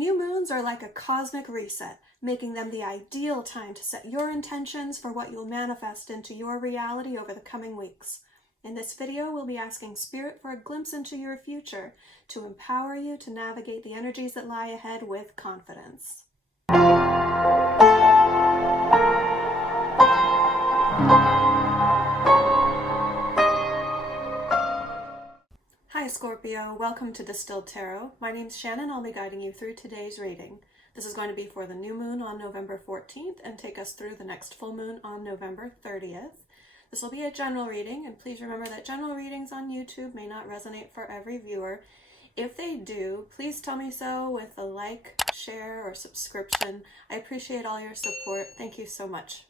New moons are like a cosmic reset, making them the ideal time to set your intentions for what you'll manifest into your reality over the coming weeks. In this video, we'll be asking Spirit for a glimpse into your future to empower you to navigate the energies that lie ahead with confidence. Hi Scorpio, welcome to Distilled Tarot. My name's Shannon. I'll be guiding you through today's reading. This is going to be for the new moon on November 14th and take us through the next full moon on November 30th. This will be a general reading, and please remember that general readings on YouTube may not resonate for every viewer. If they do, please tell me so with a like, share, or subscription. I appreciate all your support. Thank you so much.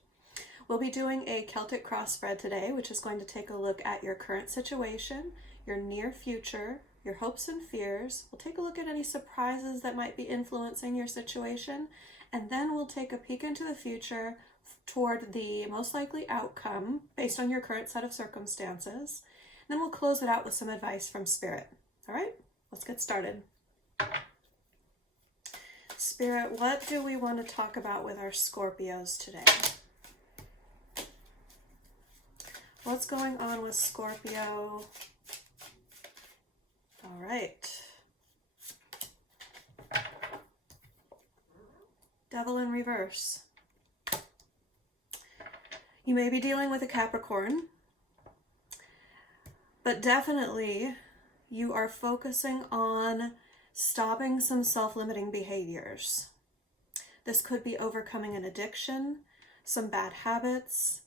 We'll be doing a Celtic cross spread today, which is going to take a look at your current situation, your near future, your hopes and fears. We'll take a look at any surprises that might be influencing your situation, and then we'll take a peek into the future toward the most likely outcome based on your current set of circumstances. And then we'll close it out with some advice from Spirit. All right, let's get started. Spirit, what do we want to talk about with our Scorpios today? What's going on with Scorpio? All right. Devil in reverse. You may be dealing with a Capricorn, but definitely you are focusing on stopping some self-limiting behaviors. This could be overcoming an addiction, some bad habits,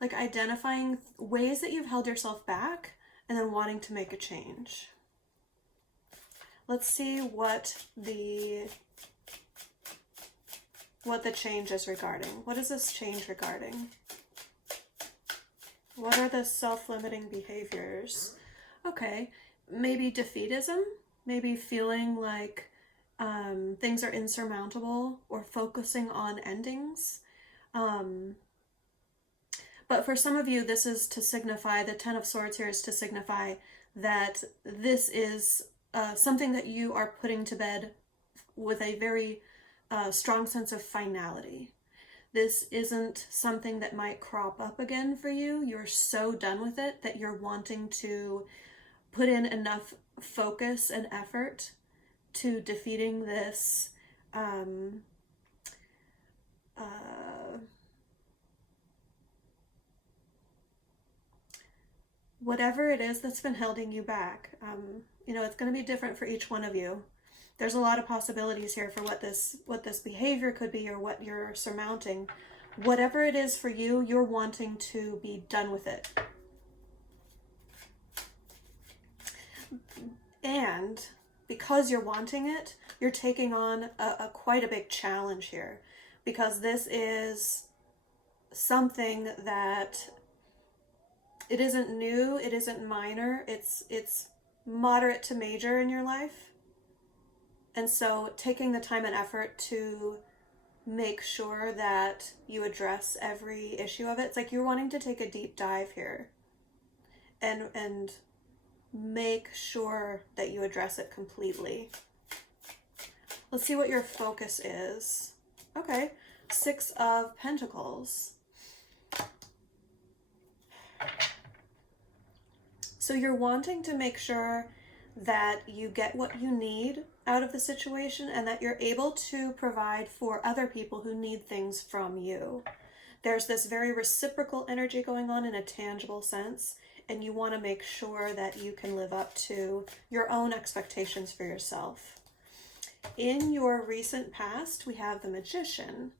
like identifying ways that you've held yourself back and then wanting to make a change. Let's see what the change is regarding. What is this change regarding? What are the self-limiting behaviors? Okay, maybe defeatism, maybe feeling like things are insurmountable or focusing on endings. But for some of you, this is to signify, the Ten of Swords here is to signify that this is something that you are putting to bed with a very strong sense of finality. This isn't something that might crop up again for you. You're so done with it that you're wanting to put in enough focus and effort to defeating this whatever it is that's been holding you back. It's going to be different for each one of you. There's a lot of possibilities here for what this behavior could be or what you're surmounting. Whatever it is for you, you're wanting to be done with it. And because you're wanting it, you're taking on quite a big challenge here, because this is something that it isn't new, it isn't minor, it's moderate to major in your life. And so taking the time and effort to make sure that you address every issue of it, it's like you're wanting to take a deep dive here and make sure that you address it completely. Let's see what your focus is. Okay, Six of Pentacles. So you're wanting to make sure that you get what you need out of the situation and that you're able to provide for other people who need things from you. There's this very reciprocal energy going on in a tangible sense, and you want to make sure that you can live up to your own expectations for yourself. In your recent past, we have the Magician.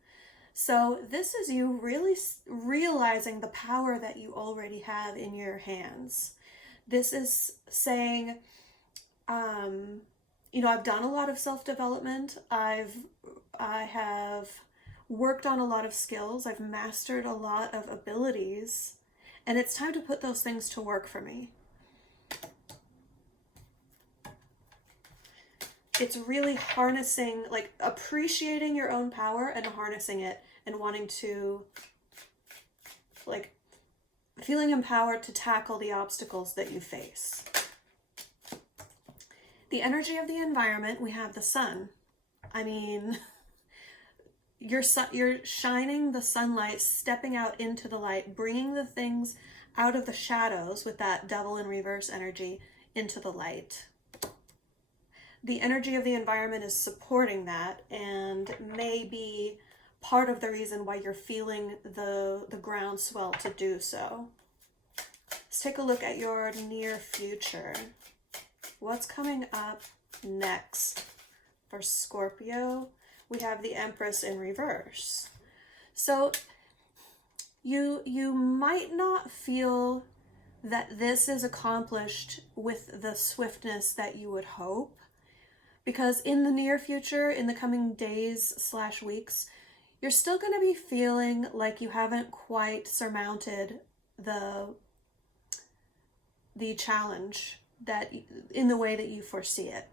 So this is you really realizing the power that you already have in your hands. This is saying, I've done a lot of self-development. I have worked on a lot of skills. I've mastered a lot of abilities, and it's time to put those things to work for me. It's really harnessing, like appreciating your own power and harnessing it and wanting to, like, feeling empowered to tackle the obstacles that you face. The energy of the environment, we have the sun. I mean, you're shining the sunlight, stepping out into the light, bringing the things out of the shadows with that devil in reverse energy into the light. The energy of the environment is supporting that and may be part of the reason why you're feeling the groundswell to do so. Let's take a look at your near future. What's coming up next for Scorpio? We have the Empress in reverse. So you might not feel that this is accomplished with the swiftness that you would hope, because in the near future, in the coming days / weeks, you're still going to be feeling like you haven't quite surmounted the challenge that in the way that you foresee it.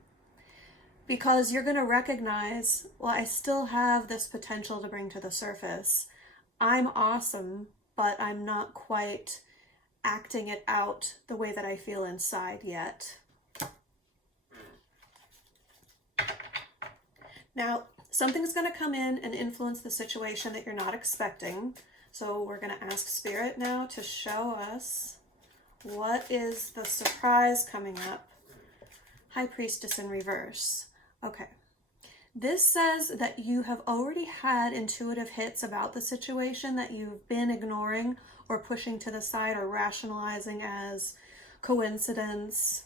Because you're going to recognize, well, I still have this potential to bring to the surface. I'm awesome, but I'm not quite acting it out the way that I feel inside yet. Now, something's going to come in and influence the situation that you're not expecting. So we're going to ask Spirit now to show us what is the surprise coming up. High Priestess in reverse. Okay. This says that you have already had intuitive hits about the situation that you've been ignoring or pushing to the side or rationalizing as coincidence.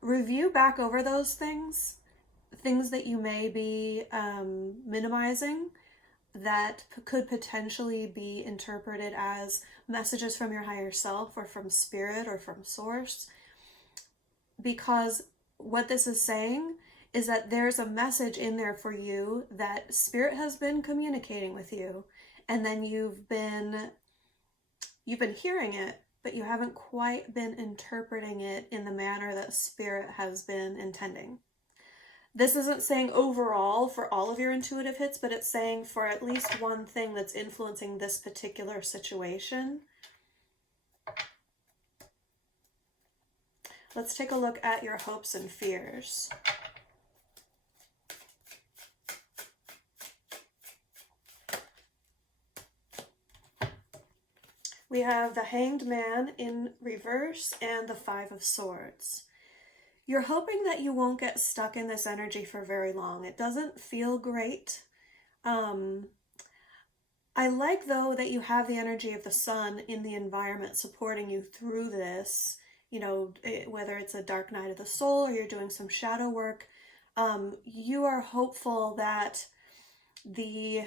Review back over those things that you may be minimizing that could potentially be interpreted as messages from your higher self or from spirit or from source. Because what this is saying is that there's a message in there for you that spirit has been communicating with you, and then you've been hearing it, but you haven't quite been interpreting it in the manner that spirit has been intending. This isn't saying overall for all of your intuitive hits, but it's saying for at least one thing that's influencing this particular situation. Let's take a look at your hopes and fears. We have the Hanged Man in reverse and the Five of Swords. You're hoping that you won't get stuck in this energy for very long. It doesn't feel great. I like, though, that you have the energy of the sun in the environment supporting you through this. You know, whether it's a dark night of the soul or you're doing some shadow work, you are hopeful that the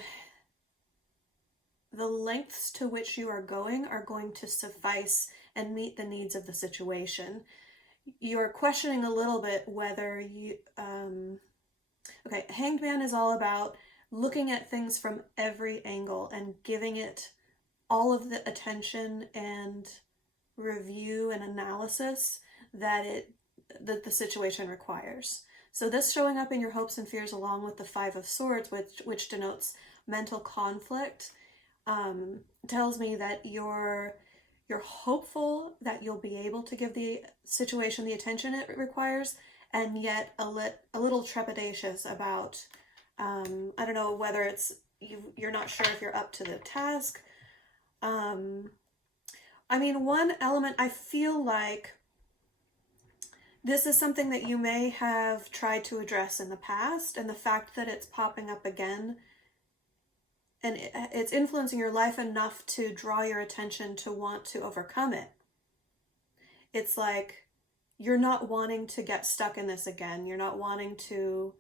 lengths to which you are going to suffice and meet the needs of the situation. You're questioning a little bit whether you... Okay, Hanged Man is all about looking at things from every angle and giving it all of the attention and review and analysis that the situation requires. So this showing up in your hopes and fears along with the Five of Swords, which denotes mental conflict, tells me that you're hopeful that you'll be able to give the situation the attention it requires, and yet a little trepidatious about, I don't know, whether it's you're not sure if you're up to the task. I mean, one element, I feel like this is something that you may have tried to address in the past, and the fact that it's popping up again and it's influencing your life enough to draw your attention to want to overcome it. It's like you're not wanting to get stuck in this again. You're not wanting to,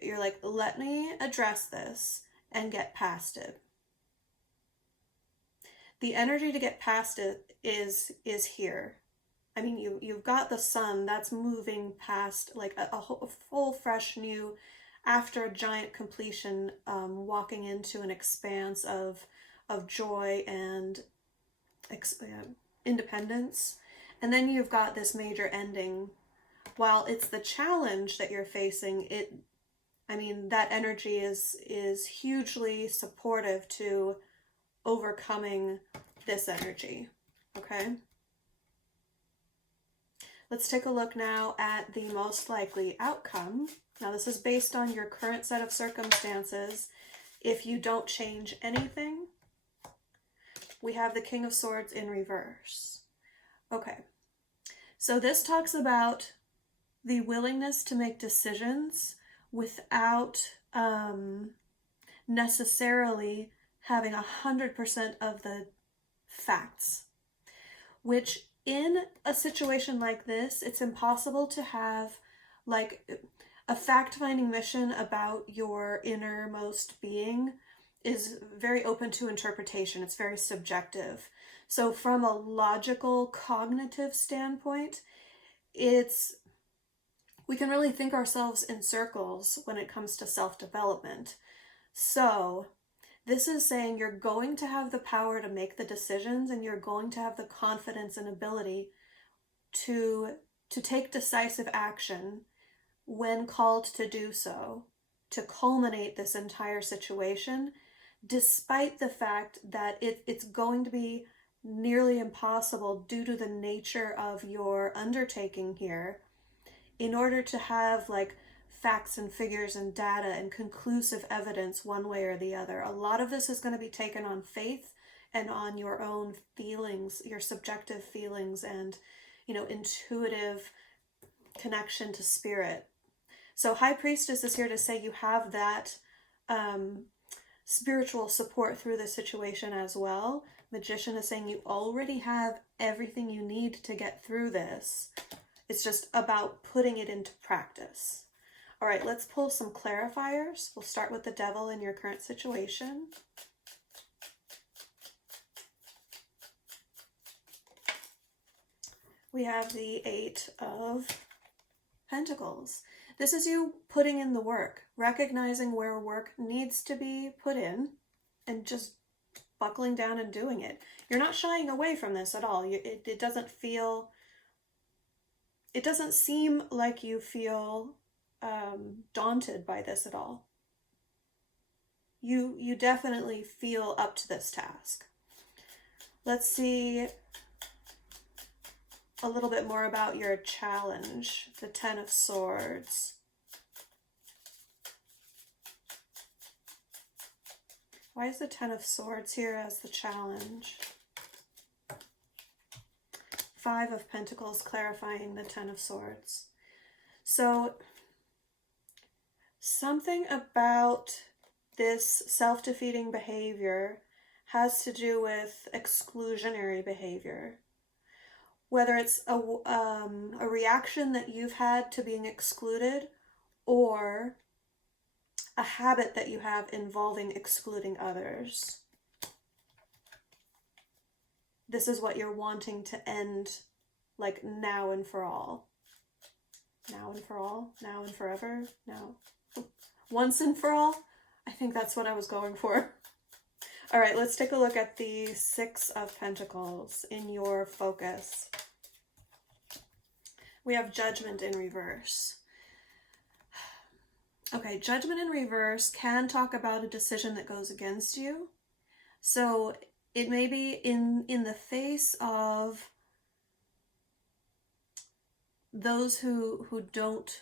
you're like, let me address this and get past it. The energy to get past it is here. I mean, you've got the sun that's moving past, like a full, fresh, new, after a giant completion, walking into an expanse of joy and independence. And then you've got this major ending. While it's the challenge that you're facing, I mean, that energy is hugely supportive to overcoming this energy, okay? Let's take a look now at the most likely outcome. Now this is based on your current set of circumstances. If you don't change anything, we have the King of Swords in reverse. Okay, so this talks about the willingness to make decisions without necessarily having 100% of the facts, which in a situation like this, it's impossible to have like a fact-finding mission about your innermost being is very open to interpretation. It's very subjective. So from a logical, cognitive standpoint, we can really think ourselves in circles when it comes to self-development. So this is saying you're going to have the power to make the decisions, and you're going to have the confidence and ability to take decisive action when called to do so, to culminate this entire situation, despite the fact that it's going to be nearly impossible due to the nature of your undertaking here, in order to have like facts and figures and data and conclusive evidence one way or the other. A lot of this is going to be taken on faith and on your own feelings, your subjective feelings, and intuitive connection to spirit. So High Priestess is here to say you have that spiritual support through the situation as well. Magician is saying you already have everything you need to get through this. It's just about putting it into practice. All right, let's pull some clarifiers. We'll start with the Devil in your current situation. We have the Eight of Pentacles. This is you putting in the work, recognizing where work needs to be put in, and just buckling down and doing it. You're not shying away from this at all. It doesn't seem like you feel daunted by this at all. You definitely feel up to this task. Let's see a little bit more about your challenge, the Ten of Swords. Why is the Ten of Swords here as the challenge? Five of Pentacles clarifying the Ten of Swords. So something about this self-defeating behavior has to do with exclusionary behavior. Whether it's a reaction that you've had to being excluded, or a habit that you have involving excluding others. This is what you're wanting to end, like now and for all. Now and for all? Now and forever? No. Once and for all? I think that's what I was going for. All right, let's take a look at the Six of Pentacles in your focus. We have Judgment in reverse. Okay, Judgment in reverse can talk about a decision that goes against you. So it may be in the face of those who don't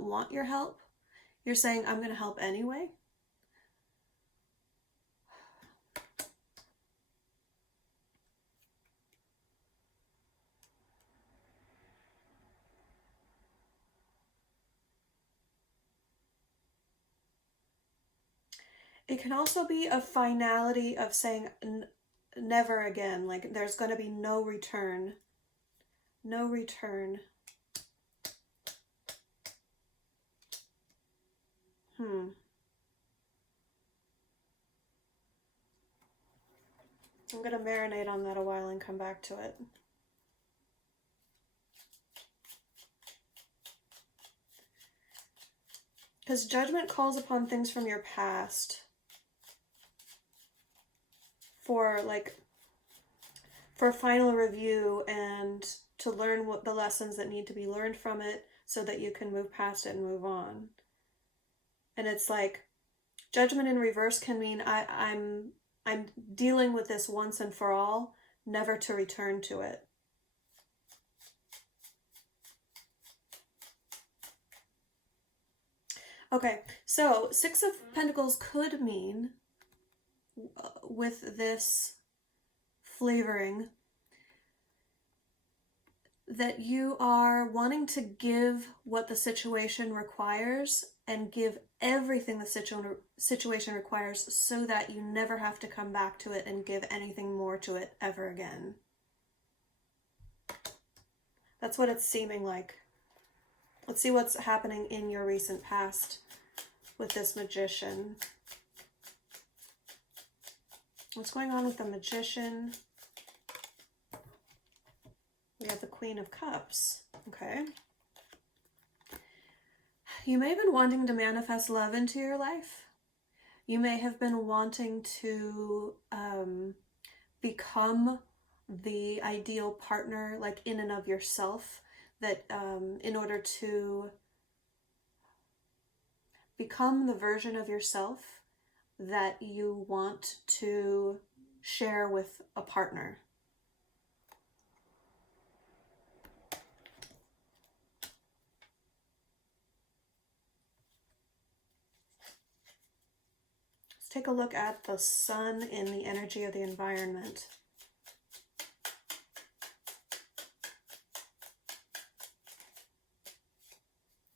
want your help. You're saying, I'm going to help anyway. It can also be a finality of saying never again, like there's going to be no return. No return. I'm going to marinate on that a while and come back to it. Because Judgment calls upon things from your past for final review and to learn what the lessons that need to be learned from it so that you can move past it and move on. And it's like Judgment in reverse can mean I'm dealing with this once and for all, never to return to it. Okay, so Six of Pentacles could mean, with this flavoring, that you are wanting to give what the situation requires and give everything the situation requires so that you never have to come back to it and give anything more to it ever again. That's what it's seeming like. Let's see what's happening in your recent past with this Magician. What's going on with the Magician? We have the Queen of Cups. Okay. You may have been wanting to manifest love into your life. You may have been wanting to become the ideal partner, like in and of yourself, that in order to become the version of yourself that you want to share with a partner. Let's take a look at the Sun in the energy of the environment.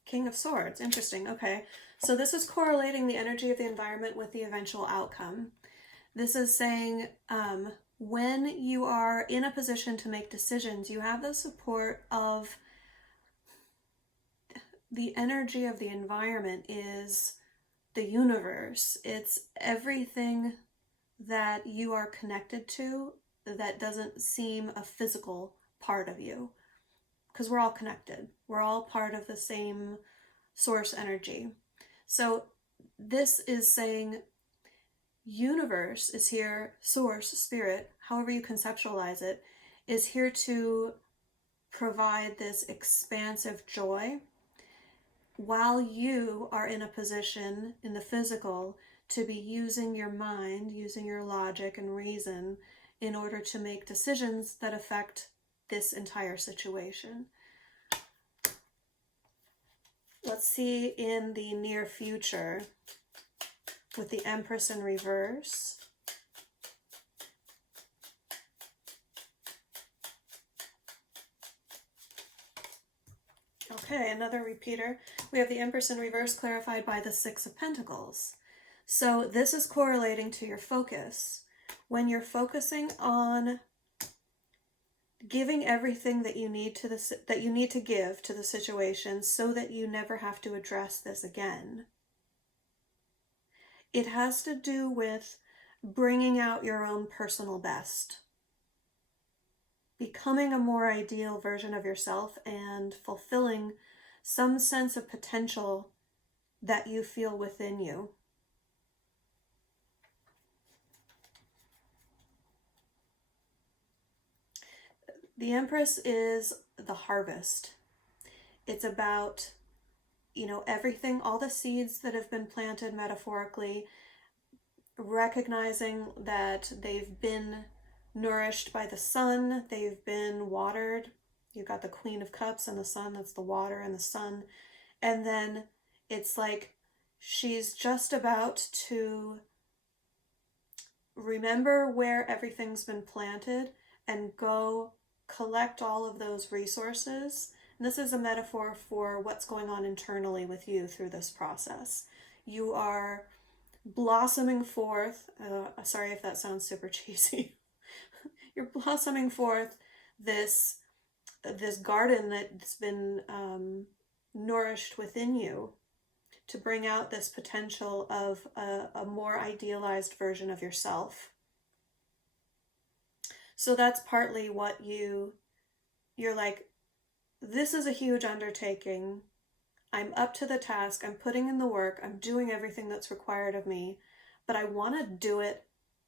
King of Swords, interesting, okay. So this is correlating the energy of the environment with the eventual outcome. This is saying when you are in a position to make decisions, you have the support of the energy of the environment is the universe. It's everything that you are connected to that doesn't seem a physical part of you. Because we're all connected. We're all part of the same source energy. So this is saying universe is here, source, spirit, however you conceptualize it, is here to provide this expansive joy while you are in a position in the physical to be using your mind, using your logic and reason in order to make decisions that affect this entire situation. Let's see in the near future with the Empress in reverse. Okay, another repeater. We have the Empress in reverse clarified by the Six of Pentacles. So this is correlating to your focus. When you're focusing on giving everything that you need to give to the situation so that you never have to address this again. It has to do with bringing out your own personal best, becoming a more ideal version of yourself and fulfilling some sense of potential that you feel within you. The Empress is the harvest. It's about, everything, all the seeds that have been planted metaphorically, recognizing that they've been nourished by the sun, they've been watered. You've got the Queen of Cups and the sun, that's the water and the sun. And then it's like she's just about to remember where everything's been planted and go collect all of those resources. And this is a metaphor for what's going on internally with you through this process. You are blossoming forth, sorry if that sounds super cheesy. You're blossoming forth this garden that's been nourished within you to bring out this potential of a more idealized version of yourself. So that's partly what you're like, this is a huge undertaking. I'm up to the task. I'm putting in the work. I'm doing everything that's required of me, but I want to do it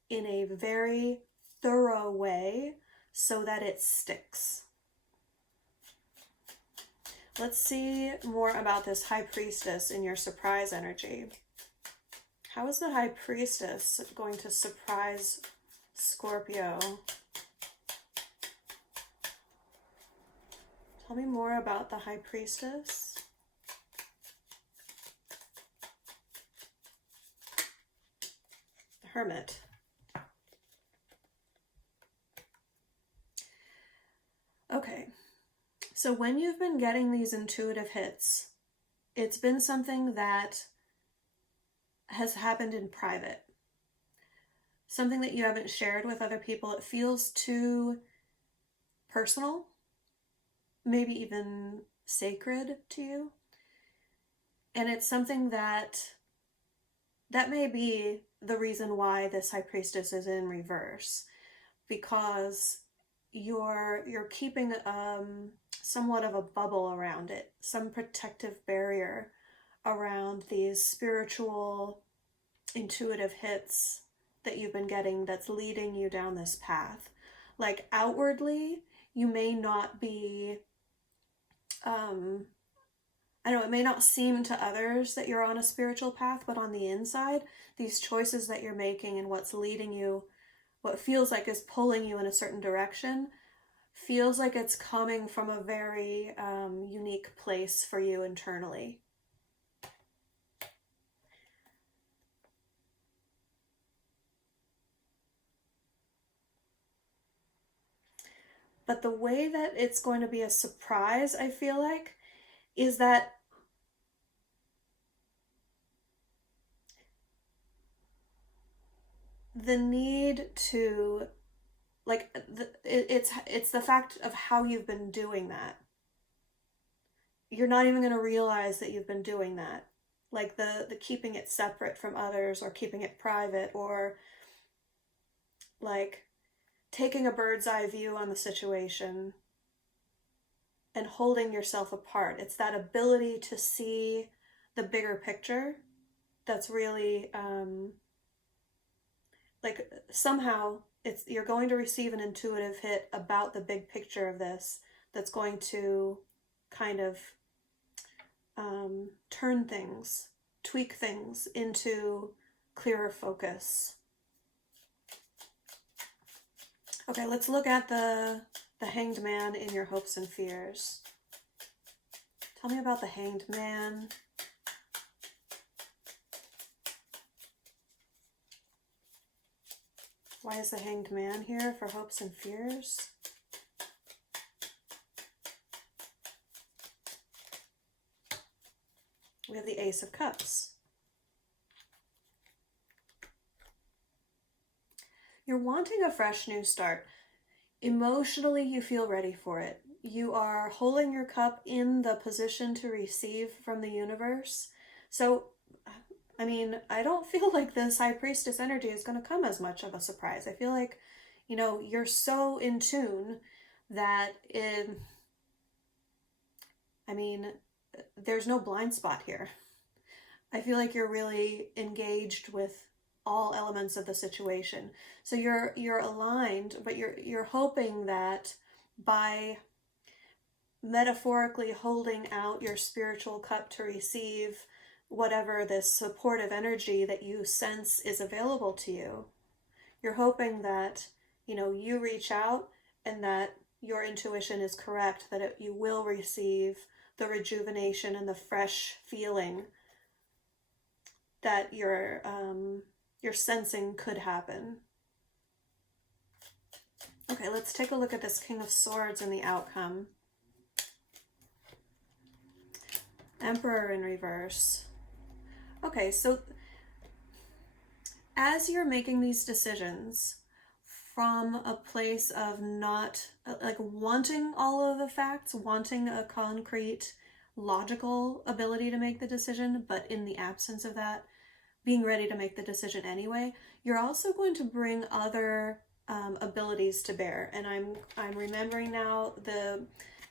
in a very thorough way so that it sticks. Let's see more about this High Priestess in your surprise energy. How is the High Priestess going to surprise Scorpio? Tell me more about the High Priestess. Hermit. Okay, so when you've been getting these intuitive hits, it's been something that has happened in private. Something that you haven't shared with other people. It feels too personal, maybe even sacred to you. And it's something that may be the reason why this High Priestess is in reverse, because you're keeping somewhat of a bubble around it, some protective barrier around these spiritual, intuitive hits that you've been getting that's leading you down this path. Like outwardly, you may not be, I don't know, it may not seem to others that you're on a spiritual path, but on the inside, these choices that you're making and what's leading you, what feels like is pulling you in a certain direction, feels like it's coming from a very unique place for you internally. But the way that it's going to be a surprise, I feel like, is that the need to, like, it's the fact of how you've been doing that. You're not even going to realize that you've been doing that. Like the keeping it separate from others, or keeping it private, or like taking a bird's eye view on the situation and holding yourself apart. It's that ability to see the bigger picture that's really like somehow you're going to receive an intuitive hit about the big picture of this that's going to kind of turn things, tweak things into clearer focus. Okay, let's look at the Hanged Man in your hopes and fears. Tell me about the Hanged Man. Why is the Hanged Man here for hopes and fears? We have the Ace of Cups. You're wanting a fresh new start. Emotionally, you feel ready for it. You are holding your cup in the position to receive from the universe. So, I mean, I don't feel like this High Priestess energy is going to come as much of a surprise. I feel like, you know, you're so in tune that there's no blind spot here. I feel like you're really engaged with all elements of the situation. So you're aligned, but you're hoping that by metaphorically holding out your spiritual cup to receive whatever this supportive energy that you sense is available to you, you're hoping that, you know, you reach out and that your intuition is correct, that you will receive the rejuvenation and the fresh feeling that you're sensing could happen. Okay, let's take a look at this King of Swords and the outcome. Emperor in reverse. Okay, so as you're making these decisions from a place of not, like, wanting all of the facts, wanting a concrete, logical ability to make the decision, but in the absence of that, being ready to make the decision anyway, you're also going to bring other abilities to bear. And I'm remembering now the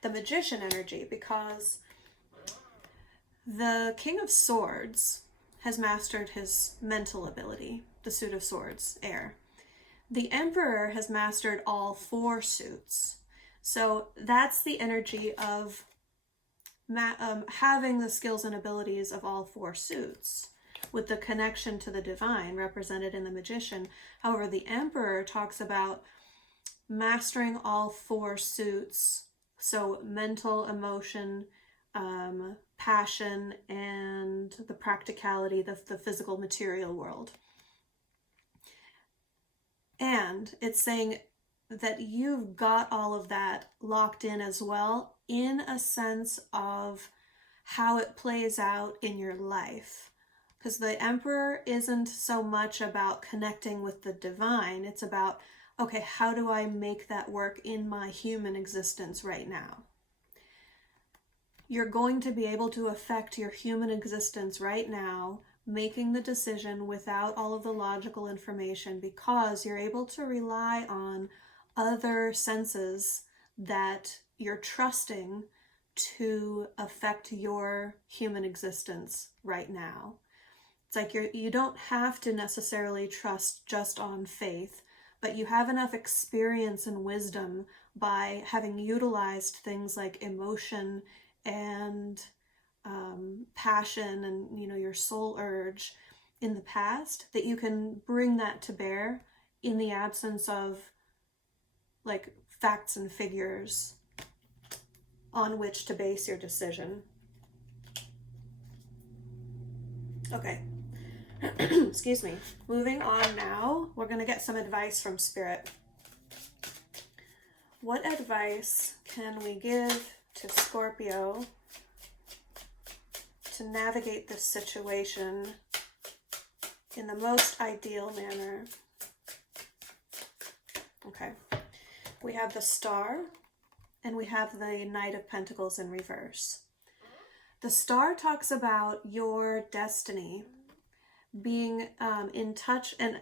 Magician energy, because the King of Swords has mastered his mental ability, the suit of swords, air. The Emperor has mastered all 4 suits. So that's the energy of having the skills and abilities of all 4 suits, with the connection to the divine represented in the Magician. However, the Emperor talks about mastering all 4 suits, so mental, emotion, passion, and the practicality, the physical material world. And it's saying that you've got all of that locked in as well, in a sense of how it plays out in your life. Because the Emperor isn't so much about connecting with the divine, it's about, okay, how do I make that work in my human existence right now? You're going to be able to affect your human existence right now, making the decision without all of the logical information, because you're able to rely on other senses that you're trusting to affect your human existence right now. It's like you don't have to necessarily trust just on faith, but you have enough experience and wisdom by having utilized things like emotion and passion and, you know, your soul urge in the past, that you can bring that to bear in the absence of like facts and figures on which to base your decision. Okay. Excuse me. Moving on now, we're going to get some advice from Spirit. What advice can we give to Scorpio to navigate this situation in the most ideal manner? Okay. We have the Star and we have the Knight of Pentacles in reverse. The Star talks about your destiny, being in touch, and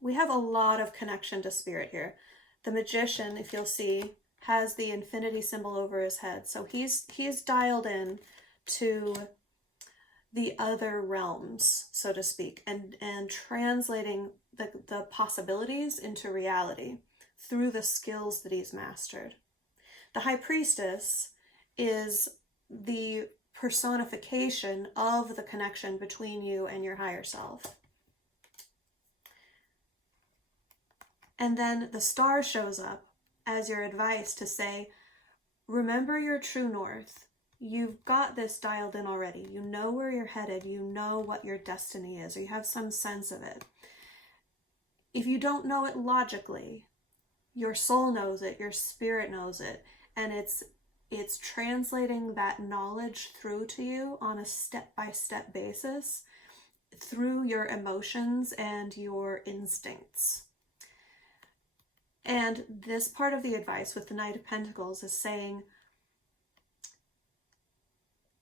we have a lot of connection to Spirit here. The Magician, if you'll see, has the infinity symbol over his head, so he's dialed in to the other realms, so to speak, and translating the possibilities into reality through the skills that he's mastered. The High Priestess is the personification of the connection between you and your higher self. And then the Star shows up as your advice to say, remember your true north. You've got this dialed in already. You know where you're headed. You know what your destiny is, or you have some sense of it. If you don't know it logically, your soul knows it, your spirit knows it, and it's translating that knowledge through to you on a step-by-step basis through your emotions and your instincts. And this part of the advice with the Knight of Pentacles is saying,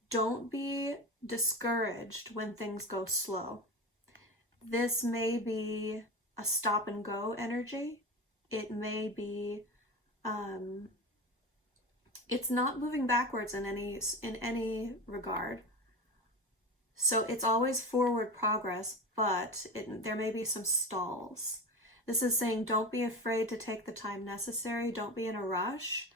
don't be discouraged when things go slow. This may be a stop and go energy. It may be, it's not moving backwards in any regard. So it's always forward progress, but there may be some stalls. This is saying, don't be afraid to take the time necessary. Don't be in a rush.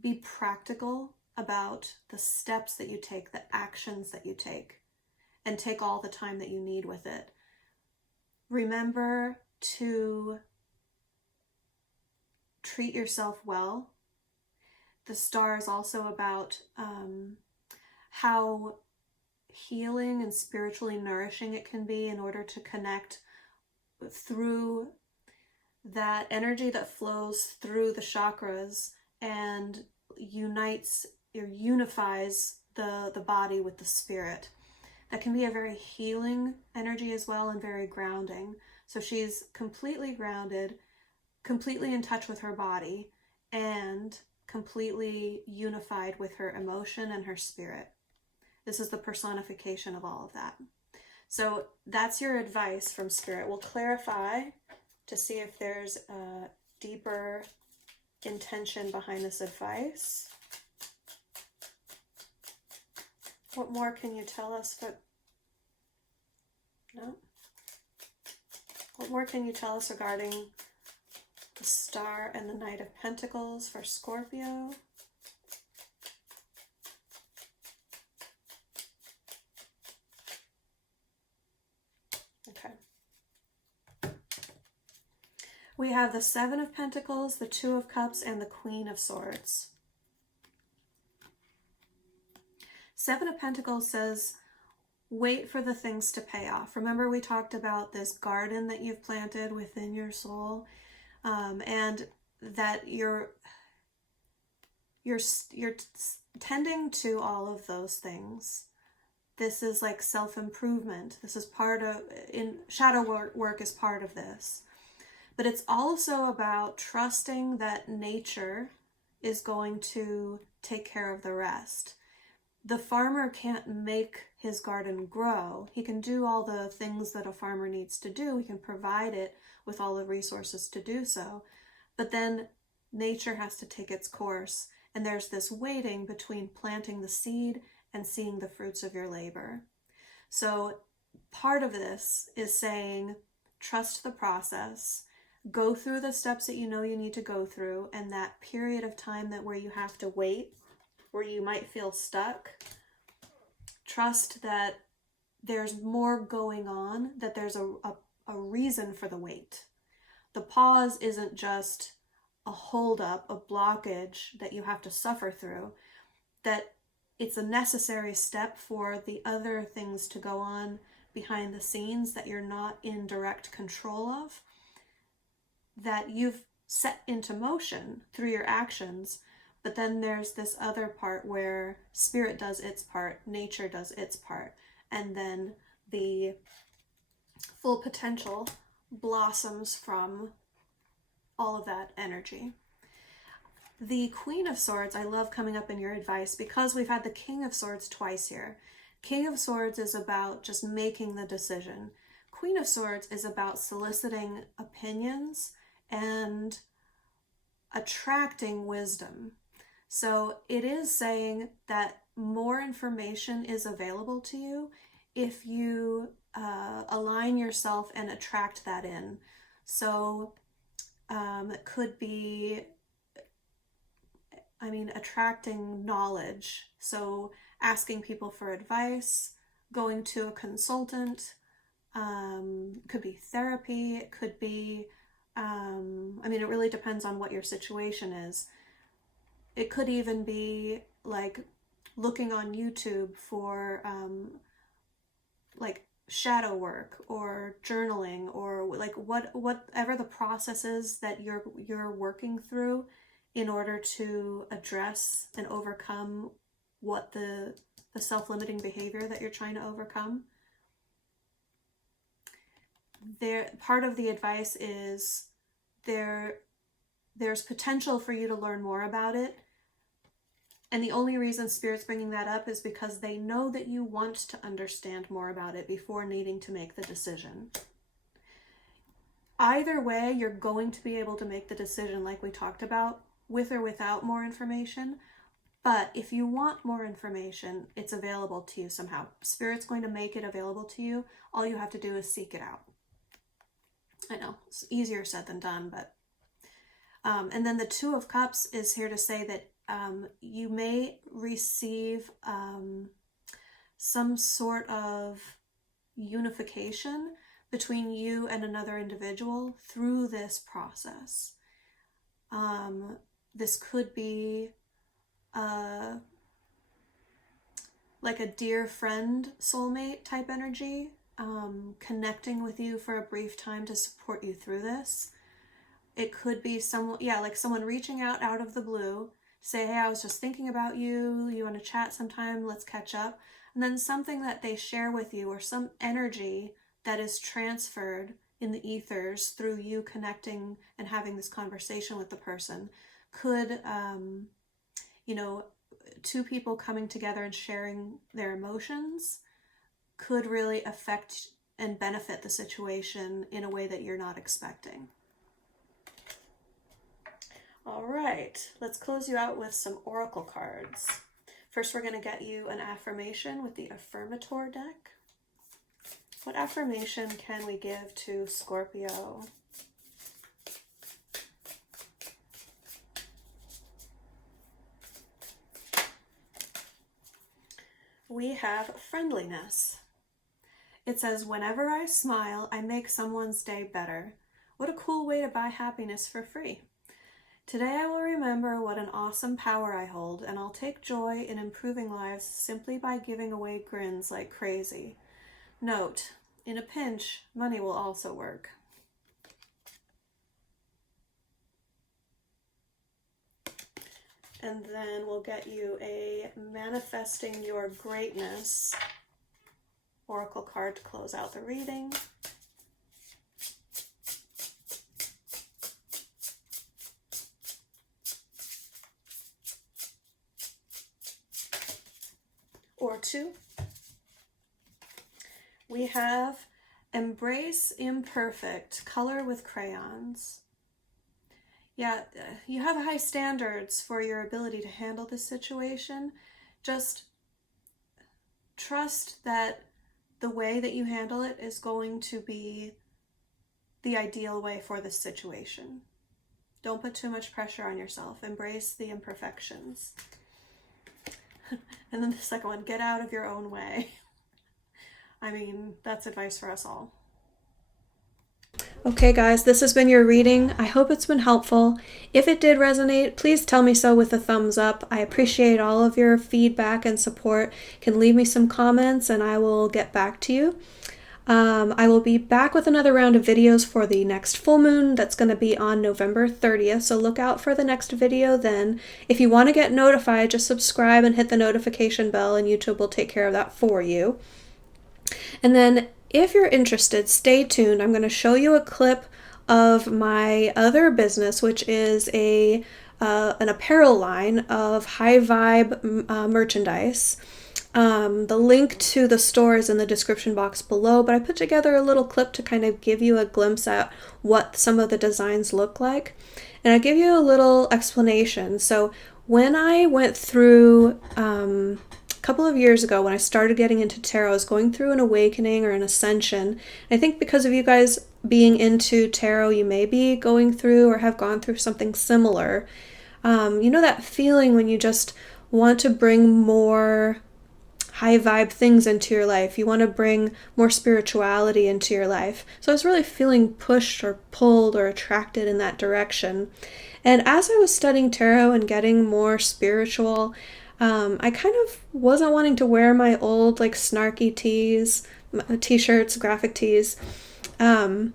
Be practical about the steps that you take, the actions that you take, and take all the time that you need with it. Remember to treat yourself well. The Star is also about how healing and spiritually nourishing it can be in order to connect through that energy that flows through the chakras and unites or unifies the body with the spirit. That can be a very healing energy as well, and very grounding. So she's completely grounded, completely in touch with her body, and completely unified with her emotion and her spirit. This is the personification of all of that. So that's your advice from Spirit. We'll clarify to see if there's a deeper intention behind this advice. What more can you tell us? No? What more can you tell us regarding the Star and the Knight of Pentacles for Scorpio? Okay. We have the Seven of Pentacles, the Two of Cups, and the Queen of Swords. Seven of Pentacles says, wait for the things to pay off. Remember, we talked about this garden that you've planted within your soul, and that you're tending to all of those things. This is like self-improvement. This is part of, in shadow work is part of this. But it's also about trusting that nature is going to take care of the rest. The farmer can't make his garden grow. He can do all the things that a farmer needs to do. He can provide it with all the resources to do so. But then nature has to take its course. And there's this waiting between planting the seed and seeing the fruits of your labor. So part of this is saying, trust the process, go through the steps that you know you need to go through, and that period of time that where you have to wait, where you might feel stuck, trust that there's more going on, that there's a reason for the wait. The pause isn't just a holdup, a blockage that you have to suffer through, that it's a necessary step for the other things to go on behind the scenes that you're not in direct control of, that you've set into motion through your actions. But then there's this other part where spirit does its part, nature does its part, and then the full potential blossoms from all of that energy. The Queen of Swords, I love coming up in your advice because we've had the King of Swords twice here. King of Swords is about just making the decision. Queen of Swords is about soliciting opinions and attracting wisdom. So it is saying that more information is available to you if you align yourself and attract that in. So it could be, attracting knowledge. So asking people for advice, going to a consultant, could be therapy, it could be, it really depends on what your situation is. It could even be like looking on YouTube for like shadow work or journaling, or like whatever the process is that you're working through in order to address and overcome what the self-limiting behavior that you're trying to overcome. Part of the advice is there's potential for you to learn more about it. And the only reason Spirit's bringing that up is because they know that you want to understand more about it before needing to make the decision. Either way, you're going to be able to make the decision like we talked about, with or without more information. But if you want more information, it's available to you somehow. Spirit's going to make it available to you. All you have to do is seek it out. I know, it's easier said than done, but... and then the Two of Cups is here to say that you may receive some sort of unification between you and another individual through this process. This could be like a dear friend, soulmate type energy, connecting with you for a brief time to support you through this. It could be like someone reaching out of the blue, say, hey, I was just thinking about you. You want to chat sometime? Let's catch up. And then something that they share with you, or some energy that is transferred in the ethers through you connecting and having this conversation with the person, could, two people coming together and sharing their emotions could really affect and benefit the situation in a way that you're not expecting. All right, let's close you out with some oracle cards. First, we're going to get you an affirmation with the Affirmator deck. What affirmation can we give to Scorpio? We have friendliness. It says, whenever I smile, I make someone's day better. What a cool way to buy happiness for free. Today I will remember what an awesome power I hold, and I'll take joy in improving lives simply by giving away grins like crazy. Note, in a pinch, money will also work. And then we'll get you a Manifesting Your Greatness oracle card to close out the reading. Or two. We have Embrace Imperfect, Color with Crayons. Yeah, you have high standards for your ability to handle this situation. Just trust that the way that you handle it is going to be the ideal way for this situation. Don't put too much pressure on yourself. Embrace the imperfections. And then the second one, get out of your own way. I mean, that's advice for us all. Okay guys, this has been your reading. I hope it's been helpful. If it did resonate, please tell me so with a thumbs up. I appreciate all of your feedback and support. You can leave me some comments and I will get back to you. I will be back with another round of videos for the next full moon. That's going to be on November 30th, so look out for the next video then. If you want to get notified, just subscribe and hit the notification bell and YouTube will take care of that for you. And then if you're interested, stay tuned. I'm going to show you a clip of my other business, which is an apparel line of high vibe merchandise. The link to the store is in the description box below, but I put together a little clip to kind of give you a glimpse at what some of the designs look like. And I give you a little explanation. So when I went through a couple of years ago, when I started getting into tarot, I was going through an awakening or an ascension. I think because of you guys being into tarot, you may be going through or have gone through something similar. You know that feeling when you just want to bring more high vibe things into your life. You want to bring more spirituality into your life. So I was really feeling pushed or pulled or attracted in that direction. And as I was studying tarot and getting more spiritual, I kind of wasn't wanting to wear my old like snarky tees, t-shirts, graphic tees. I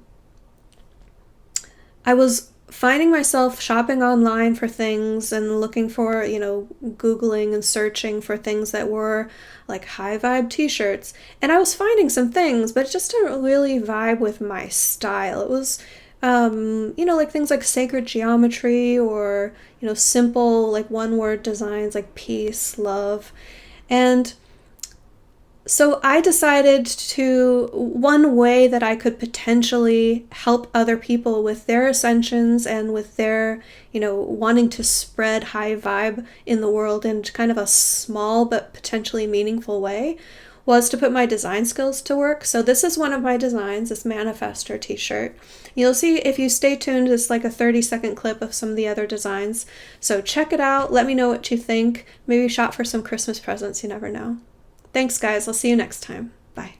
was finding myself shopping online for things and looking for, Googling and searching for things that were like high vibe t-shirts. And I was finding some things, but it just didn't really vibe with my style. It was, like things like sacred geometry or, simple like one word designs like peace, love. And so I decided one way that I could potentially help other people with their ascensions and with their, wanting to spread high vibe in the world in kind of a small but potentially meaningful way was to put my design skills to work. So this is one of my designs, this Manifestor t-shirt. You'll see if you stay tuned, it's like a 30-second clip of some of the other designs. So check it out. Let me know what you think. Maybe shop for some Christmas presents. You never know. Thanks, guys. I'll see you next time. Bye.